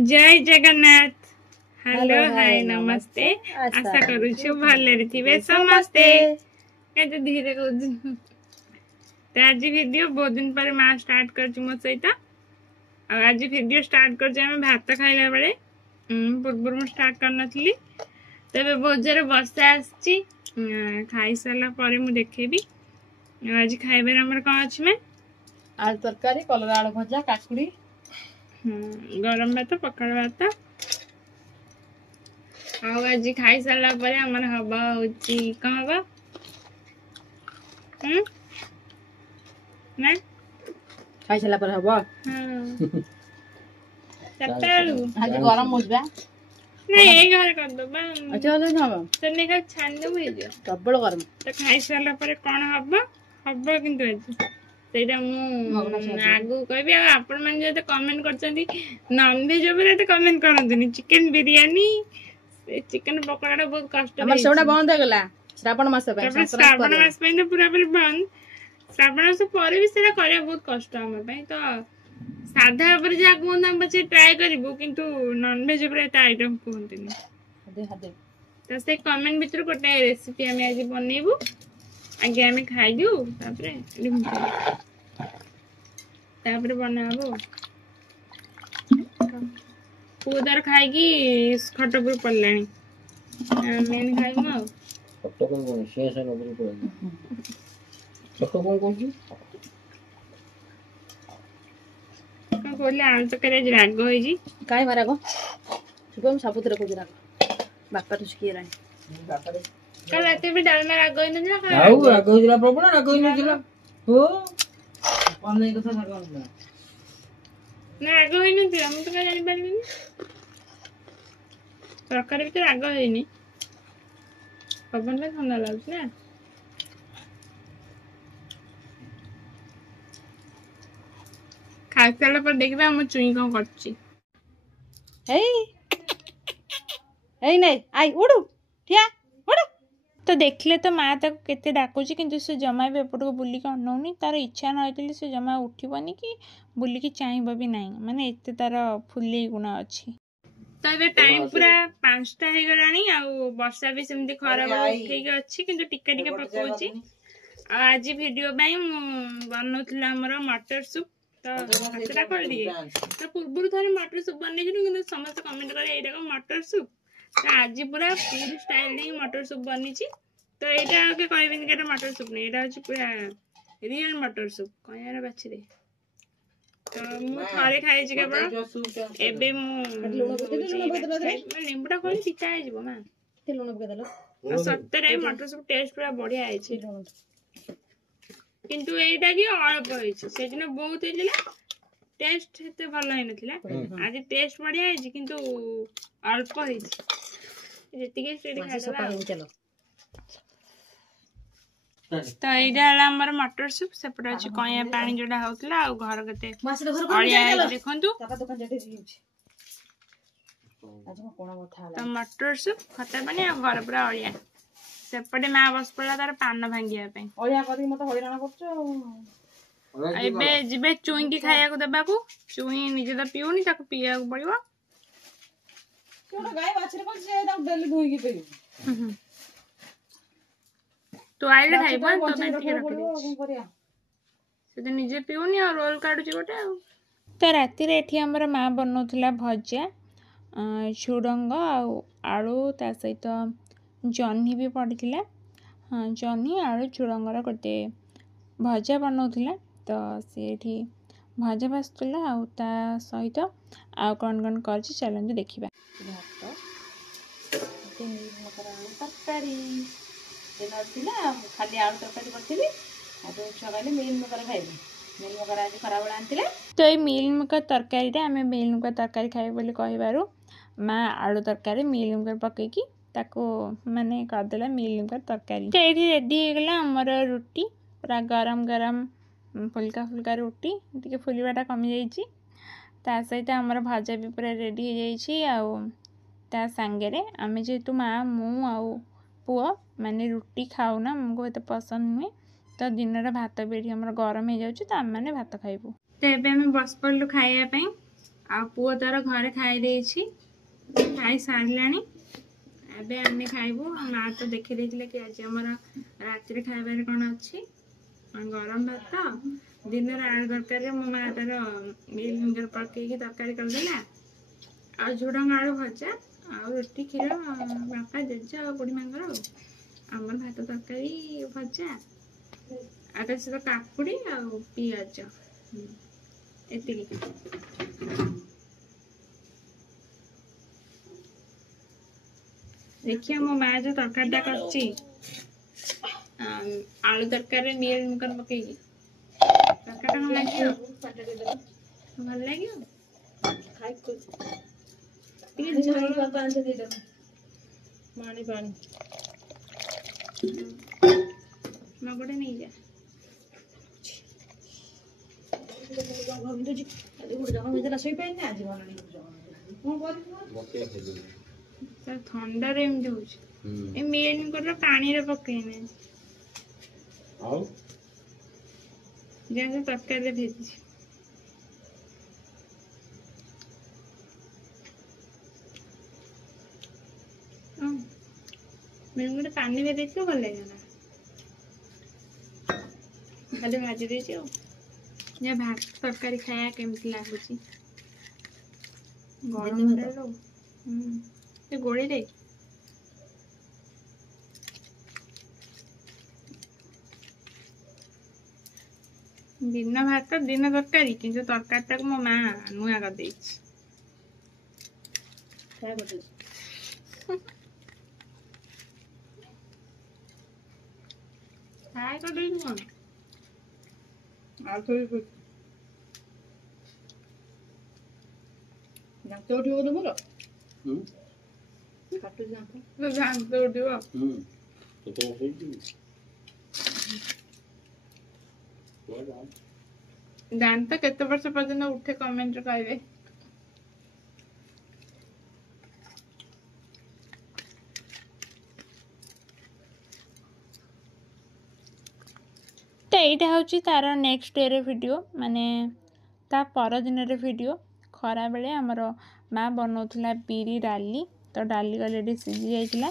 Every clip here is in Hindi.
जय जगन्नाथ। हेलो हाय नमस्ते। आशा करूछु भले थिबे समस्ते। एते धीरे कहू तो आज वीडियो बहुत दिन पर माँ स्टार्ट कर मो सहित आज वीडियो स्टार्ट कर भात खाइला बेले पूर्व मु स्टार्ट कर नथली तबे बहुत जोर वर्षा आछि खाई सारा पर मु देखेबी आज खाइबे हमर कोन अछि में आलू तरकारी कलरा आलू भजा काकुड़ी गरम भात पखाड़ भात आज खाई सारा पर हमर हबा होची कौन हबा ना खाई सारा पर हबा आज गरम होजबा नहीं ए घर कर दो बा अच्छा ले ना तने का छान दे हो जे प्रबल गरम तो खाई सारा पर कोन हबा हबा किंतु आज सेटा मु आगु कहबी आपण मन जे कमेंट करचंदी नॉन वेज ऊपर तो कमेंट करंतनी चिकन बिरयानी चिकन पकोड़ा बहुत कष्ट हमर सेवडा बंद हो गेला श्रावण मास पे श्रावण मास पे तो पूरा पूरी बंद श्रावण मास पर भी सेटा करे बहुत कष्ट हम पे तो साधा ऊपर जा कोन हम बचे ट्राई करबो किंतु नॉन वेज ऊपर एटा आइटम कोनतनी हदे हदे तो से कमेंट भीतर कोटे रेसिपी हम आज बनेबो आगे हमें खाई दियो तापर बनाबो उधर खाएगी खटपुर पड़लानी मैंने खाई ना खट्टा कौन शेष है नौकरी पड़ेगा खट्टा कौन की का कोले आल तो करे राग होई जी काय मारा गो सुबह साबुत रखो जरा बापा तो सिकी रानी बापा रे कल रात में डाल में राग होई न ना आउ राग होई दिला प्रभु राग होई न दिला हो पन्ने कथा सागा ना राग होई न दिला हम तो का जानि पारिबिनी सरकार भी तो राग होइनी पवन में ठंडा लागछ ना खाइला पर देखबे हम चुई कोन करछि हे नहीं आई उडू ठिया उडू तो देखले तो माँ तक केते डाकुची किंतु से जमा भी एपट को बुलिक अनौनी तार इच्छा नइतली से जमा उठिबनी कि बुलिक चाहबो भी नहीं माने एते तार फुल्ली गुण अछि तो ए टाइम पूरा 5टा हे गलानी आ वर्षा भी सेमती खराब उठेक अछि किंतु टिके टिके पकोची आज वीडियो बाई बनौथिला हमर मटर सूप तो हातरा कर दिए तो पूर्व थारे मटर सूप बनै किंतु समस्त कमेंट करे एटा को मटर सूप तो आज पूरा पूरी स्टाइल रे मटर सूप बनी तो एटा के कहबिन के मटर सूप नहीं एटा अछि पूरा रियल मटर सूप कयार बाछि रे तो मु थारे खाइ छी केबल एबे मु नींबुटा कोन पिता आइ जबो मा ते लुण बगे दलो सत्तरे मटर सूप टेस्ट पूरा बढ़िया आइ छी किंतु एटा की अल्प होई छी से दिन बहुत हेला टेस्ट हेते भलो है नथिला आज टेस्ट बढ़िया है जी किंतु अल्प है जी जेति के स्टेडी खाइला चलो तो एटा हमर मटर सूप सेपट अछि कया पानी जोडा होतला आ घर कते अड़िया है देखंतु ताका दुकान जटे दिउछि आज कोना मथा तो मटर सूप खटा पानी आ घर पूरा अड़िया सेपटे मा बस पड़ा तार पान भांगिया पे अड़िया करी मत हैरान करछो एबे जिबे चुई की खाया को देबा को चुई निजे तो पिउनी ताको पिया को पड़िबो कोना गाय बाछरे को से ता डेली धोई की पे तो आइले खाइबो तो मैं ठीक रखली से निजे पिउनी और रोल काडुची गोटे तो राती रे एठी हमर मां बनौथला भजिया झुडंग आलू ता सहित जन्ही भी पड़िथिला हाँ जन्ही आलू झुडंगर गोटे भजा बनौथला तो सेठी भजा भासुला आ ता सहित आ कौन कौन करछि चलंतु देखिबा भात तीन मकरा तरकारी देनथिला खाली आलू तरकारी करथिली आ तो छगाले मील मकरा खाइबे मील मकरा आज खराब आनथिले तो ए मील मकर तरकारी रे हमें मील मकर तरकारी खाइबे बोली कहिबारु माँ आलू तरकारी मील मकर पकेकी ताको माने कर देला मील मकर तरकारी तो एठी रेडी हो गेला हमर रोटी पूरा गरम गरम फुल्का फुल्का रोटी टिके फुलिबाटा कमी जाइछि ता सहित हमर भजा भी पूरा रेडी हो जाइछि आ ता संगे रे आमे जेतु माँ मु आ पुओ माने रोटी खाऊ ना हमको एते पसंद नुहे तो दिन रे भात भी हमर गरम हो जाउछि तो हम माने भात खाइबो तो एबे हम बस पड़लु खाइया पई आ पुओ तार घरे खाई देछि खाई सारलानी एबे आमे खाइबो माँ तो देखि देथिले कि आज हमर रात्रि रे खाइबार कोन अछि गरम भात दिन रे आलू तरकारी मो माँ तार मिल मिकर पके की तरकारी कर देला आ झुडंग आलू भजा आ रोटी खीर बापा जेज बुढ़ी मांगर आमर भात तरकारी भजा आटा से काकुड़ी आ पियाज एतिकी देखिए मो माँ जो तरकारीटा करची आलू तरकारी मिल मिकर पकेगी तरकारीटा भल लागियो भल लागियो खाइ को ଟିକେ ଝୋଳ पानी दे दो ପାଣି ପାଣି ମଗଟେ ନେଇଯା ଘମିଦୁଛି ଆଜି ଗୋଟେ ଜଣ ଭିତରେ ଶୋଇପାରିନି ଆଜି ଭଲ କଣ କରିବୁ ବକେଇ ଖାଇଦେବି ତାର ଥଣ୍ଡାରେ ଏମିତି ହଉଛି ଏ ମିଲମିକର ପାଣିରେ ପକେଇନି ଆଉ ଯାହା ତରକାରୀରେ ଭେଜିଛି ମିଲମିକର ପାଣିରେ ଦେଇଥିବ ଭଲ ଲାଗିଲା ଖାଲି ଭାଜି ଦେଇଛି ଆଉ या भात तरकारी खाया केमती लागुची गरम लो ए गोड़ी दे दिन भात दिन तरकारी किंतु तरकारी तक मो माँ नुआ कर देछि काय करते काय कर देछि कोन ଆଉ ଥୋଇ ଦାନ୍ତ ଉଠିବ ବୋଧେ ମୋର କାଟୁଛି ଦାନ୍ତ ଦାନ୍ତ ଉଠିବ କେତେ ବର୍ଷ ହେଇଛି ଦାନ୍ତ କେତେ ବର୍ଷ ପର୍ଯ୍ୟନ୍ତ ଉଠେ କମେଣ୍ଟରେ କହିବେ तो यहाँ हूँ तार नेक्स्ट डे रे वीडियो माने ता पर दिन रे वीडियो खरा बेले आमर माँ बनाऊला बिरी डाली तो डाली अलरेडी सीझी जाइला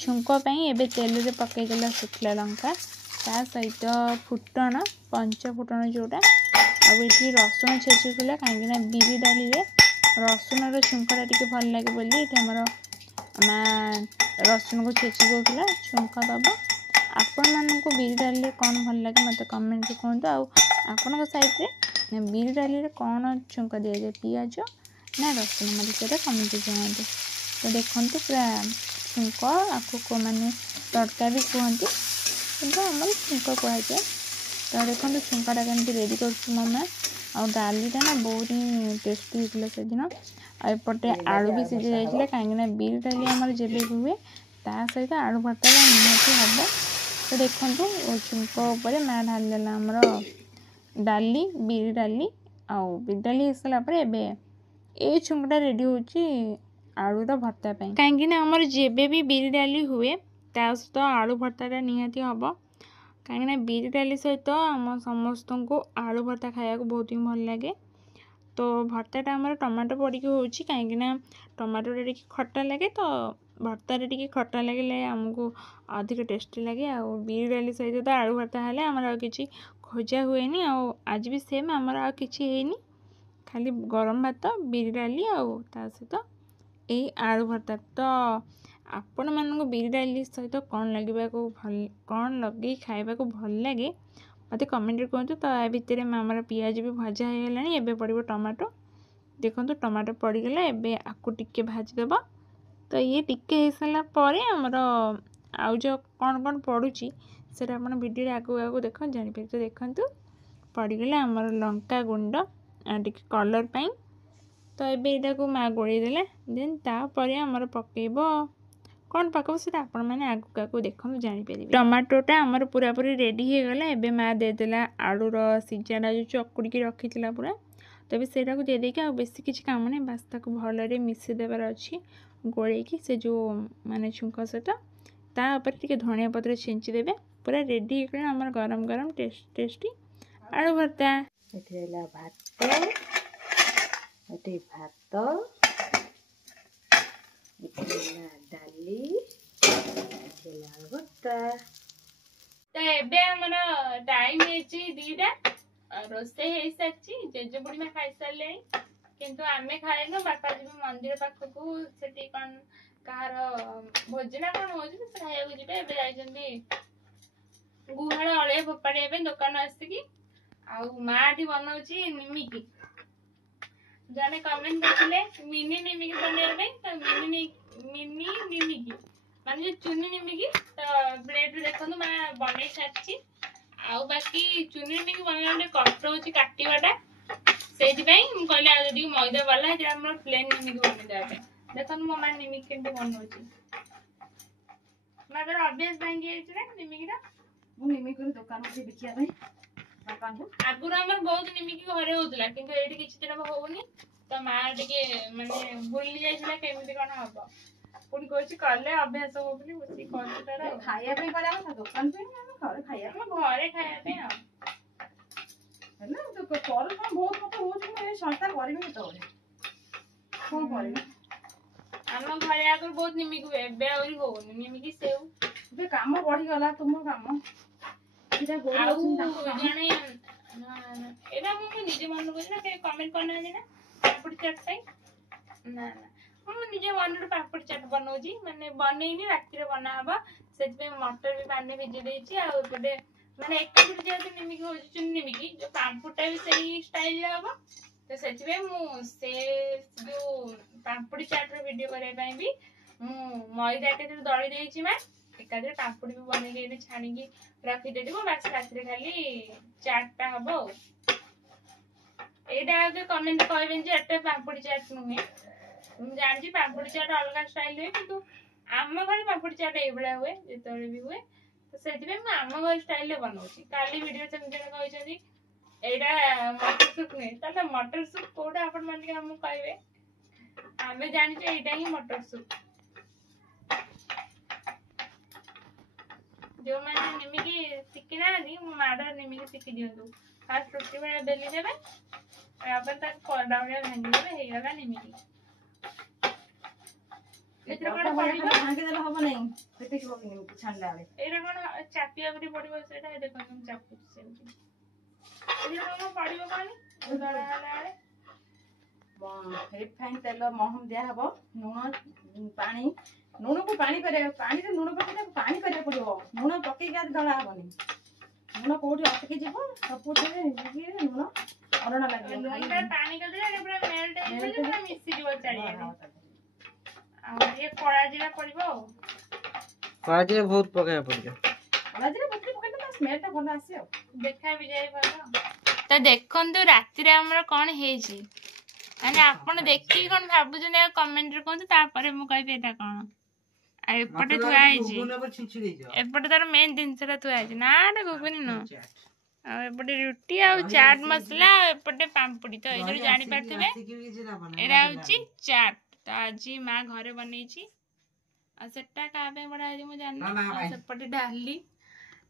छुंक एबे तेल रे पकईदेला शुखला लंका ता सहित फुटण पंच फुटण जोटा आठी रसुण छेचुला कहीं बिरी डाली रे रसुण छुंकटा टी भल लगे बोली आमर माँ रसुण को छेची दौला छुंक दबा आपण मानक बिरी डाली कौन भल लगे मत कमेंट कहतु आपण साइड रे बिरी डाली कौन छुंक दि जाए पियाज ना रसुण मत कमेंट कहतु तो देखो पूरा छुंक आपको मैंने तड़का भी कहती कि आम छुंक कहुए तो देखो छुंकटा केमती रेडी कर माँ आ डालीटा ना बहुत ही टेस्टी होता से दिन आपटे आलू भी सीझी जाइए कहीं बिरी डाली आम जब हुए ता सहित आलू भर्ता निहाती हम तो देखो छुंक उपर माँ ढाली देला आमर डाली बिरी डाली आउ बिरी डाली हो सारापर ए छुंकटा रेडी होची आलूर भर्ता कहीं आमर जेबे भी बिरी डाली हुए ता सहित आलू भर्ताटा निहाती हम कहीं बिरी डाली सहित आम समस्त को आलू भर्ता खाया बहुत ही भल लगे तो भर्ताटा आमर टमाटो पड़ी होची कहीं टमाटोटा टी खट्टा लगे तो भर्तारे टी खट्टा लगे आमको अधिक टेस्टी लगे आ बिरी डाली सहित तो आलू भर्ता हेल्ले आमर आ किसी खोजा हुए आज भी सेम आमर आ किसी है खाली गरम भात बिरी डाली ता सहित यही आलू भर्ता तो आपण मानक बिरी डाली सहित कौन लगे भल कौन लगे खाइबा को भल लगे मत कमेंट कहतु तो या भितर आमर पियाज भी भजा हो गला एबे पड़ो टमाटो देखो टमाटो पड़गला एबे आपको टिके भाजीदेव तो ये टिके हो सारा पर आमर आउ जो कौन कौन पड़ुची से भिडियो आगू आगू देख जापर तो देखु पड़गला आमर लंका गुंड टी कलर पाई तो ये यहाँ को माँ गोड़ेदेला देन तापर आमर पकेब कौन पकाब से आपण मैंने आगू आगू देखो जापर टमाटोटा आमर पूरा पूरी रेडी हो गला एबे माँ देदेला आलूर सीजाटा जो चकुड़ी रखी पूरा तो ये सेटा को देदेक आ बेसी किसी काम नहीं बास ताको भलरे मिसेई देवार अच्छी गोलेकी से जो माने छुंक सहित तापर टी धनिया पत्र छेंची देवे पूरा रेडी हो आमर गरम गरम टेस्टी आलू भर्ता भात ଏଠି ଭାତ, ଏଠି ହେଲା ଡାଲି, ଏଠି ହେଲା ଆଳୁ ଭର୍ତ୍ତା। ତ ଏବେ ଆମର ଟାଇମ ହେଇଛି 2ଟା, ରୋଷେଇ ହେଇସାରିଛି, ଜେଜେ ବୁଢୀମା ଖାଇସାରିଲେଣି, କିନ୍ତୁ ଆମେ ଖାଇନୁ। ବାପା ଯିବେ ମନ୍ଦିର ପାଖକୁ, ସେଠି କଣ କାହାର ଭୋଜି ନା କଣ ହଉଛି, ସେ ଖାଇବାକୁ ଯିବେ। ଏବେ ଯାଇଛନ୍ତି ଗୁହାଳ ଅଳିଆ ଫୋପାଡ଼ିବା ପାଇଁ ଦୋକାନ ଆସିକି। ଆଉ ମା ଏଠି ବନଉଛି ନିମିକି। ଜଣେ କମେଣ୍ଟ କରିଥିଲେ ମିନି ନିମିକି ବନେଇବା ପାଇଁ, ତ ମିନି ନିମିକି ମାନେ ଯୋଉ ଚୁନି ନିମିକି, ତ ପ୍ଲେଟରେ ଦେଖନ୍ତୁ ମା ବନେଇ ସାରିଛି। ଆଉ ବାକି ଚୁନି ନିମିକି ବନେଇବା ଟିକେ କଷ୍ଟ ହଉଛି କାଟିବାଟା, ସେଇଥିପାଇଁ ମୁଁ କହିଲି ଆଉ ଯଦି ମଇଦା ବାଲା ସେଥିରେ ଆମର ପ୍ଲେନ୍ ନିମିକି ବନେଇଦେବା ପାଇଁ। ଦେଖନ୍ତୁ ମୋ ମା ନିମିକି କେମିତି ବନଉଛି। ମା ତାର ଅଭ୍ୟାସ ଭାଙ୍ଗି ଯାଇଛି ନା ନିମିକିର। ମୁଁ ନିମିକି ଦୋକାନକୁ ବିକିବା ପାଇଁ ବାପାଙ୍କୁ। ଆଗରୁ ଆମର ବହୁତ ନିମିକି ଘରେ ହଉଥିଲା, କିନ୍ତୁ ଏଇଠି କିଛି ଦିନ ହଉନି। ତ ମା ଟିକେ ମାନେ ଭୁଲି ଯାଇଥିଲା କେମିତି କଣ ହବ, ପୁଣି କହୁଛି କଲେ ଅଭ୍ୟାସ ହବ ବୋଲି ବସିକି କରୁଛି ତାର। ଖାଇବା ପାଇଁ କରିବା କଥା, ଦୋକାନ ପାଇଁ ଆମେ ଘରେ ଖାଇବା। ଆମ ଘରେ ଖାଇବା ପାଇଁ ଆଉ ହେଲା କର କଣ ବହୁତ କଥା ହଉଛି। ମୁଁ ଏଇ ସଂସ୍ଥା କରିବି କେତେବେଳେ କଣ କରିବି। ଆମ ଘରେ ଆଗରୁ ବହୁତ ନିମିକି ହୁଏ, ଏବେ ଆହୁରି ହଉନି ନିମିକି ସେଉ। ଏବେ କାମ ବଢିଗଲା, ତୁମ କାମ ଆଉ ଜଣେ ଏଇଟା ମୁଁ ନିଜେ ମନେ କରୁଛି ନା, କେହି କମେଣ୍ଟ କରିନାହାନ୍ତି ନା ପାମ୍ପୁଡି ଚାଟ ପାଇଁ। ନା ମୁଁ ନିଜେ ମନରେ ପାମ୍ପୁଡି ଚାଟ ବନଉଛି, ମାନେ ବନେଇନି, ରାତିରେ ବନା ହବ। ସେଥିପାଇଁ ମଟର ବି ପାଣିରେ ଭିଜେଇ ଦେଇଛି। ଆଉ ଏପଟେ ମାନେ ଏକାଥରେ ଯେହେତୁ ନିମିକି ହଉଛି ଚୁନି ନିମିକି, ଯୋଉ ପାମ୍ପୁଡିଟା ବି ସେଇ ଷ୍ଟାଇଲରେ ହବ। ତ ସେଥିପାଇଁ ମୁଁ ସେ ଯୋଉ ପାମ୍ପୁଡି ଚାଟର ଭିଡିଓ କରିବା ପାଇଁ ବି ମୁଁ ମଇଦା ଏକାଥରେ ଦଳି ଦେଇଛି। ମା ଏକାଥରେ ପାମ୍ପୁଡି ବି ବନେଇକି ଏଠି ଛାଣିକି ରଖିଦେଇଥିବ, ବାସ୍ ରାତିରେ ଖାଲି ଚାଟଟା ହବ ଆଉ। ଏଇଟା ଆଉ କମେଣ୍ଟ କହିବେନି ଯେ ଏଟା ପାମ୍ପୁଡି ଚାଟ ନୁହେଁ। ମୁଁ ଜାଣିଛି ପାମ୍ପୁଡି ଚାଟ ଅଲଗା ଷ୍ଟାଇଲ ହୁଏ, କିନ୍ତୁ ଆମ ଘରେ ପାମ୍ପୁଡି ଚାଟ ଏଇଭଳିଆ ହୁଏ, ଯେତେବେଳେ ବି ହୁଏ। ତ ସେଥିପାଇଁ ମୁଁ ଆମ ଘର ଷ୍ଟାଇଲରେ ବନଉଛି। କାଲି ଭିଡିଓ ସେମିତି ଜଣେ କହିଛନ୍ତି ଏଇଟା ମଟର ସୁପ୍ ନୁହେଁ, ତାହେଲେ ମଟର ସୁପ୍ କୋଉଟା ଆପଣ ମାନେ ଟିକେ ଆମକୁ କହିବେ। ଆମେ ଜାଣିଛୁ ଏଇଟା ହିଁ ମଟର ସୁପ୍। ଯୋଉମାନେ ନିମିକି ଶିଖି ନାହାନ୍ତି, ମୋ ମାଡ ନିମିକି ଶିଖି ଦିଅନ୍ତୁ। ଫାଷ୍ଟ ରୁଟି ଭଳିଆ ବେଲି ଦେବେ, ତାପରେ ତାକୁ ପରଟା ଭଳିଆ ଭାଙ୍ଗି ଦେବେ, ହେଇଗଲା ନିମିକି। ଏଥିରେ କଣ ପଡିବ? ଭାଙ୍ଗିଦେଲେ ହବ ନାହିଁ, ଛାଣିଲା ବେଳେ ଏଇଟା କଣ ଚାପିବା ବୋଲି ପଡିବ, ସେଇଟା ଦେଖନ୍ତୁ ମୁଁ ଚାପୁଛି ସେମିତି। ଏଥିରେ କଣ ପଡିବ କହନି ଦଳା ହେଲା ବେଳେ? ରିଫାଇନ ତେଲ, ମହମ ଦିଆହବ, ଲୁଣ, ପାଣି। ଲୁଣକୁ ପାଣି କରିବା, ପାଣିରେ ଲୁଣ ପକେଇ ପାଣି କରିବାକୁ ପଡିବ। ଲୁଣ ପକେଇକି ଆଜି ଦଳା ହବନି। ଲୁଣ କୋଉଠି ଅଟକି ଯିବ, ସବୁଥିରେ ଲୁଣ ଅଲଣା ଲାଗିବ। ଲୁଣଟା ପାଣି କରିଦେଲେ ଏଟା ପୁରା ମେଲ୍ଟ ହେଇଯିବ, ପୁରା ମିଶିଯିବ ଚାରିଆଡେ। ଆଉ ଇଏ କଳା ଜିରା ପଡିବ ଆଉ। କଳା ଜିରା ବହୁତ ପକେଇବା ପଡିବ। କଳା ଜିରା ପକେଇଲେ ତା ସ୍ମେଲଟା ଭଲ ଆସିବ ଆଉ। ଦେଖା ବି ଯାଏ ଭଲ। ତ ଦେଖନ୍ତୁ ରାତିରେ ଆମର କଣ ହେଇଛି, ମାନେ ଆପଣ ଦେଖିକି କଣ ଭାବୁଛନ୍ତି ଆଉ କମେଣ୍ଟରେ କୁହନ୍ତୁ, ତାପରେ ମୁଁ କହିବି ଏଇଟା କଣ। ଆଉ ଏପଟେ ଥୁଆ ହେଇଛି, ଏପଟେ ତାର ମେନ୍ ଜିନିଷଟା ଥୁଆ ହେଇଛି। ନା ଏଟା ଘୁଗୁନି ନୁହଁ। ଆଉ ଏପଟେ ରୁଟି ଆଉ ଚାଟ ମସଲା, ଆଉ ଏପଟେ ପାମ୍ପୁଡି। ତ ଏଇଥିରୁ ଜାଣିପାରୁଥିବେ ଏଇଟା ହଉଛି ଚାଟ। ତ ଆଜି ମା ଘରେ ବନେଇଛି। ଆଉ ସେଟା କାହା ପାଇଁ ବଢା ହେଇଛି ମୁଁ ଜାଣିନି। ଆଉ ସେପଟେ ଡାଲି,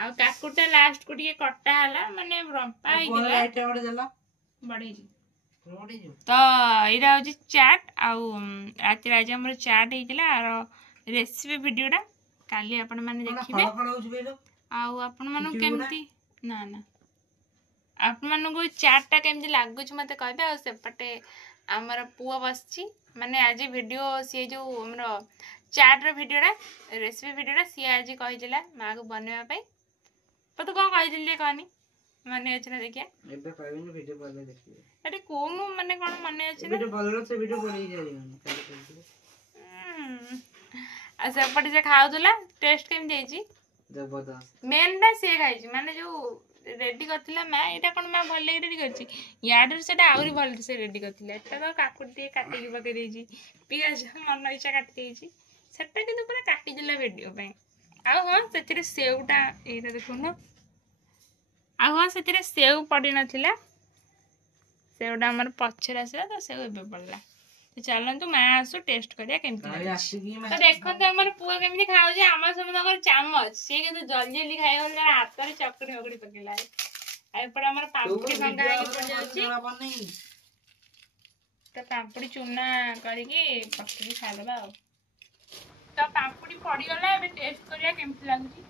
ଆଉ କାକୁଡିଟା ଲାଷ୍ଟକୁ ଟିକେ କଟା ହେଲା, ମାନେ ରମ୍ପା ହେଇଥିଲା ବଢେଇଛି। ତ ଏଇଟା ହଉଛି ଚାଟ। ଆଉ ରାତିରେ ଆଜି ଆମର ଚାଟ ହେଇଥିଲା। ଆର ରେସିପି ଭିଡିଓଟା କାଲି ଆପଣମାନେ ଦେଖିବେ। ଆଉ ଆପଣମାନଙ୍କୁ କେମିତି ଆପଣମାନଙ୍କୁ ଚାଟଟା କେମିତି ଲାଗୁଛି ମତେ କହିବେ। ଆଉ ସେପଟେ ଆମର ପୁଅ ବସିଛି, ମାନେ ଆଜି ଭିଡିଓ ସିଏ ଯୋଉ ଆମର ଚାଟର ଭିଡିଓଟା, ରେସିପି ଭିଡିଓଟା ସିଏ ଆଜି କହିଥିଲା ମାଆକୁ ବନେଇବା ପାଇଁ। ତୁ କଣ କହିଥିଲି ଟିକେ କହନି, ମନେ ଅଛି ନା ଦେଖିଆ? ଏବେ କହିବିନି, ଭିଡିଓ ପରେ ଦେଖିବେ। ଏଠି କହୁନୁ, ମାନେ କଣ ମନେ ଅଛି ନା? ଭିଡିଓ ଭଲ ସେ ଭିଡିଓ ବନେଇ ଯାଇନି କାଲି କହିଥିଲି। ଆଉ ସେପଟେ ସେ ଖାଉଥିଲା, ଟେଷ୍ଟ କେମିତି ହେଇଛି? ଜବରଦସ୍ତ। ମେନ୍ଟା ସିଏ ଖାଇଛି, ମାନେ ଯୋଉ ରେଡି କରିଥିଲା ମା, ଏଇଟା କଣ ମା ଭଲ ଲାଗି ରେଡି କରିଛି? ୟାଠାରୁ ସେଟା ଆହୁରି ଭଲ ସେ ରେଡି କରିଥିଲା। ଏଟା ତ କାକୁଡି ଟିକେ କାଟିକି ପକେଇ ଦେଇଛି, ପିଆଜ ମନ ଇଚ୍ଛା କାଟି ଦେଇଛି। ସେଟା କିନ୍ତୁ ପୁରା କାଟିଦେଲା ଭିଡିଓ ପାଇଁ। ଆଉ ହଁ ସେଥିରେ ସେଉଟା, ଏଇଟା ଦେଖୁନ। ଆଉ ହଁ ସେଥିରେ ସେଉ ପଡିନଥିଲା, ସେଉଟା ଆମର ପଛରେ ଆସିଲା, ତ ସେଉ ଏବେ ପଡିଲା। ଚାଲନ୍ତୁ ମା ଆସୁ ଟେଷ୍ଟ କରିବା କେମିତି ଲାଗୁଛି। ତ ଦେଖନ୍ତୁ ଆମର ପୁଅ କେମିତି ଖାଉଛି। ଆମ ସମସ୍ତଙ୍କର ଚାମଚ, ସିଏ କିନ୍ତୁ ଜଲ୍ଦି ଜଲ୍ଦି ଖାଇଗଲା, ହାତରେ ଚକୁଡି ଫକୁଡି ପକେଇଲା। ଆଉ ଏପଟେ ଆମର ପାମ୍ପୁଡି ଭଙ୍ଗା ହେଇକି ପଡିଯାଉଛି। तो पापड़ी चूना करके पकड़ी खाइदबा आ। तो पापड़ी पड़गला ए टेस्ट करिया केमती लागुची।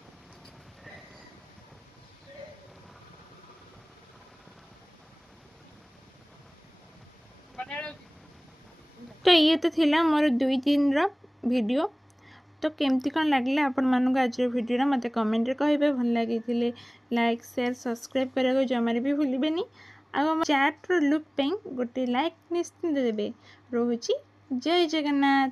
तो ये तो थिला मोर 2-3 रो वीडियो। तो केमती कौन लगे आपण मानक आज भिडियो मत कमेंट रे कहिबे। भल लगी लाइक शेयर सब्सक्राइब करने जमार भी भूलिबेनी। आ चैट रो लुक पे गोटे लाइक निश्चिंत देबे। रोहुची जय जगन्नाथ।